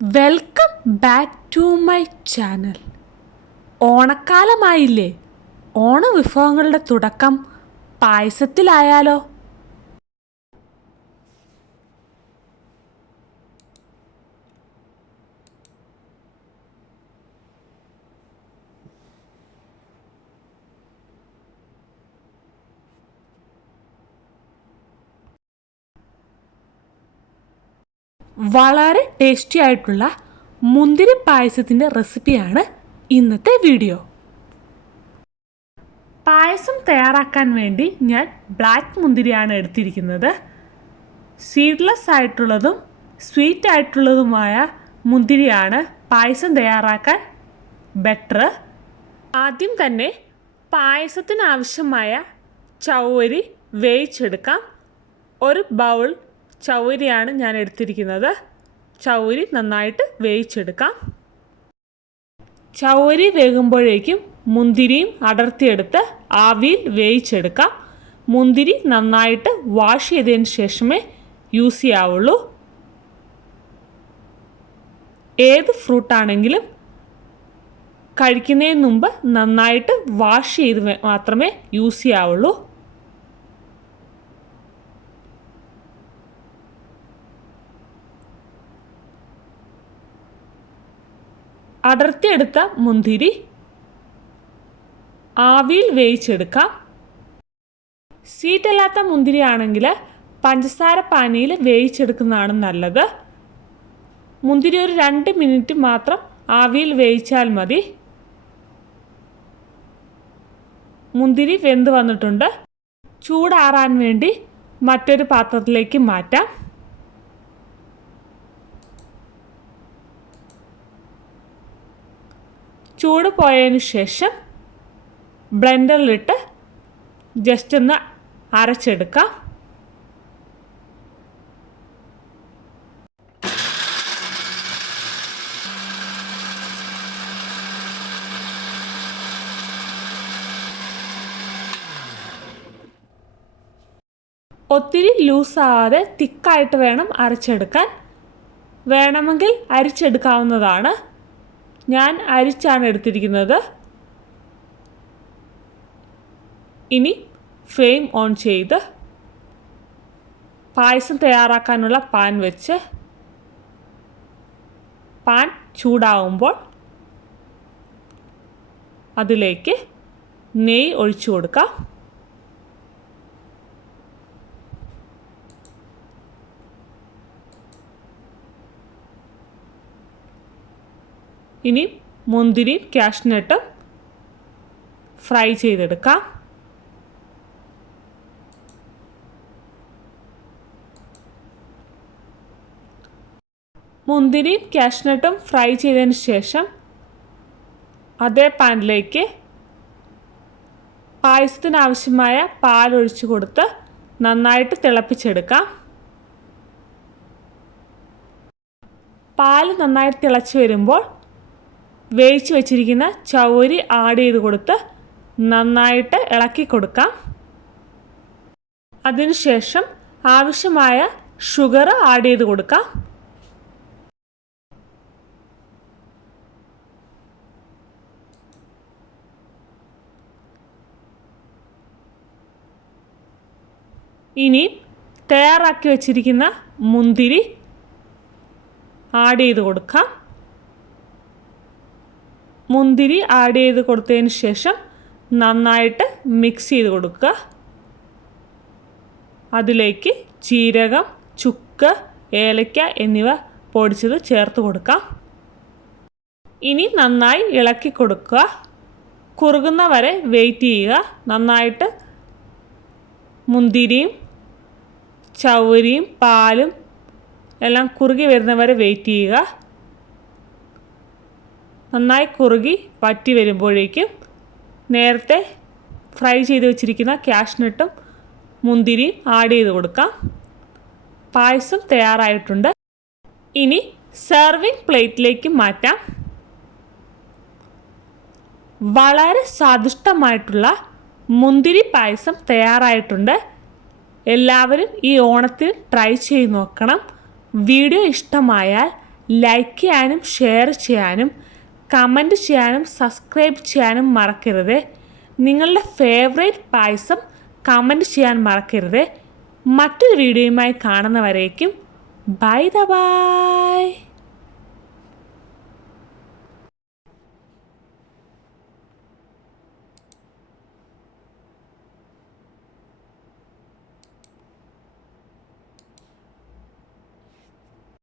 Welcome back to my channel ഓണക്കാലമായില്ലേ? ഓണവിഭവങ്ങളുടെ തുടക്കം പായസത്തിലായാലോ? വളരെ ടേസ്റ്റി ആയിട്ടുള്ള മുന്തിരി പായസത്തിന്റെ റെസിപ്പിയാണ് ഇന്നത്തെ വീഡിയോ പായസം തയ്യാറാക്കാൻ വേണ്ടി ഞാൻ ബ്ലാക്ക് മുന്തിരിയാണ് എടുത്തിരിക്കുന്നത്. സീഡ്ലെസ് ആയിട്ടുള്ളതും സ്വീറ്റ് ആയിട്ടുള്ളതുമായ മുന്തിരിയാണ് പായസം തയ്യാറാക്കാൻ ബെറ്റർ ആദ്യം തന്നെ പായസത്തിനാവശ്യമായ ചൗവരി വേവിച്ചെടുക്കാം. ഒരു ബൗൾ ചൗവരിയാണ് ഞാൻ എടുത്തിരിക്കുന്നത്. ചൗരി നന്നായിട്ട് വേവിച്ചെടുക്കാം. ചൗരി വേകുമ്പോഴേക്കും മുന്തിരിയും അടർത്തിയെടുത്ത് ആവിയിൽ വേവിച്ചെടുക്കാം. മുന്തിരി നന്നായിട്ട് വാഷ് ചെയ്തതിന് ശേഷമേ യൂസ് ചെയ്യാവുള്ളൂ. ഏത് ഫ്രൂട്ടാണെങ്കിലും കഴിക്കുന്നതിന് മുമ്പ് നന്നായിട്ട് വാഷ് ചെയ്ത് മാത്രമേ യൂസ് ചെയ്യാവുള്ളൂ. അടർത്തിയെടുത്ത മുന്തിരി. ആവിയിൽ വേവിച്ചെടുക്കാം. സ്വീറ്റല്ലാത്ത മുന്തിരി ആണെങ്കിൽ പഞ്ചസാര പാനിയിൽ വേവിച്ചെടുക്കുന്നതാണ് നല്ലത്. മുന്തിരി ഒരു രണ്ട് മിനിറ്റ് മാത്രം ആവിയിൽ വേവിച്ചാൽ മതി. മുന്തിരി വെന്ത് വന്നിട്ടുണ്ട്. ചൂടാറാൻ വേണ്ടി മറ്റൊരു പാത്രത്തിലേക്ക് മാറ്റാം. ചൂട് പോയതിന് ശേഷം ബ്ലെൻഡറിലിട്ട് ജസ്റ്റ് ഒന്ന് അരച്ചെടുക്കാം. ഒത്തിരി ലൂസാവാതെ തിക്കായിട്ട് വേണം അരച്ചെടുക്കാൻ. വേണമെങ്കിൽ അരിച്ചെടുക്കാവുന്നതാണ്. ഞാൻ അരിച്ചാണ് എടുത്തിരിക്കുന്നത്. ഇനി ഫ്ലെയിം ഓൺ ചെയ്ത് പായസം തയ്യാറാക്കാനുള്ള പാൻ വെച്ച് പാൻ ചൂടാവുമ്പോൾ അതിലേക്ക് നെയ്യ് ഒഴിച്ചു കൊടുക്കാം. ഇനി മുന്തിരി ക്യാഷ്നട്ട് ഫ്രൈ ചെയ്തെടുക്കാം. മുന്തിരി കാഷ്നട്ടും ഫ്രൈ ചെയ്തതിന് ശേഷം അതേ പാനിലേക്ക് പായസത്തിനാവശ്യമായ പാലൊഴിച്ചു കൊടുത്ത് നന്നായിട്ട് തിളപ്പിച്ചെടുക്കാം. പാൽ നന്നായി തിളച്ച് വരുമ്പോൾ വേവിച്ച് വെച്ചിരിക്കുന്ന ചൗരി ആഡ് ചെയ്ത് കൊടുത്ത് നന്നായിട്ട് ഇളക്കി കൊടുക്കാം. അതിനുശേഷം ആവശ്യമായ ഷുഗർ ആഡ് ചെയ്ത് കൊടുക്കാം. ഇനി തയ്യാറാക്കി വെച്ചിരിക്കുന്ന മുന്തിരി ആഡ് ചെയ്ത് കൊടുക്കാം. മുന്തിരി ആഡ് ചെയ്ത് കൊടുത്തതിന് ശേഷം നന്നായിട്ട് മിക്സ് ചെയ്ത് കൊടുക്കുക. അതിലേക്ക് ജീരകം ചുക്ക് ഏലക്ക എന്നിവ പൊടിച്ചത് ചേർത്ത് കൊടുക്കാം. ഇനി നന്നായി ഇളക്കി കൊടുക്കുക. കുറുകുന്ന വരെ വെയിറ്റ് ചെയ്യുക. നന്നായിട്ട് മുന്തിരിയും ചൗരിയും പാലും എല്ലാം കുറുകി വരുന്നവരെ വെയിറ്റ് ചെയ്യുക. നന്നായി കുറുകി വറ്റി വരുമ്പോഴേക്കും നേരത്തെ ഫ്രൈ ചെയ്ത് വെച്ചിരിക്കുന്ന കാഷ്നട്ടും മുന്തിരിയും ആഡ് ചെയ്ത് കൊടുക്കാം. പായസം തയ്യാറായിട്ടുണ്ട്. ഇനി സെർവിങ് പ്ലേറ്റിലേക്ക് മാറ്റാം. വളരെ സ്വാദിഷ്ടമായിട്ടുള്ള മുന്തിരി പായസം തയ്യാറായിട്ടുണ്ട്. എല്ലാവരും ഈ ഓണത്തിൽ ട്രൈ ചെയ്ത് നോക്കണം. വീഡിയോ ഇഷ്ടമായാൽ ലൈക്ക് ചെയ്യാനും ഷെയർ ചെയ്യാനും കമന്റ് ചെയ്യാനും സബ്സ്ക്രൈബ് ചെയ്യാനും മറക്കരുത്. നിങ്ങളുടെ ഫേവറേറ്റ് പായസം കമന്റ് ചെയ്യാൻ മറക്കരുത്. മറ്റൊരു വീഡിയോയുമായി കാണുന്നവരേക്കും. By the by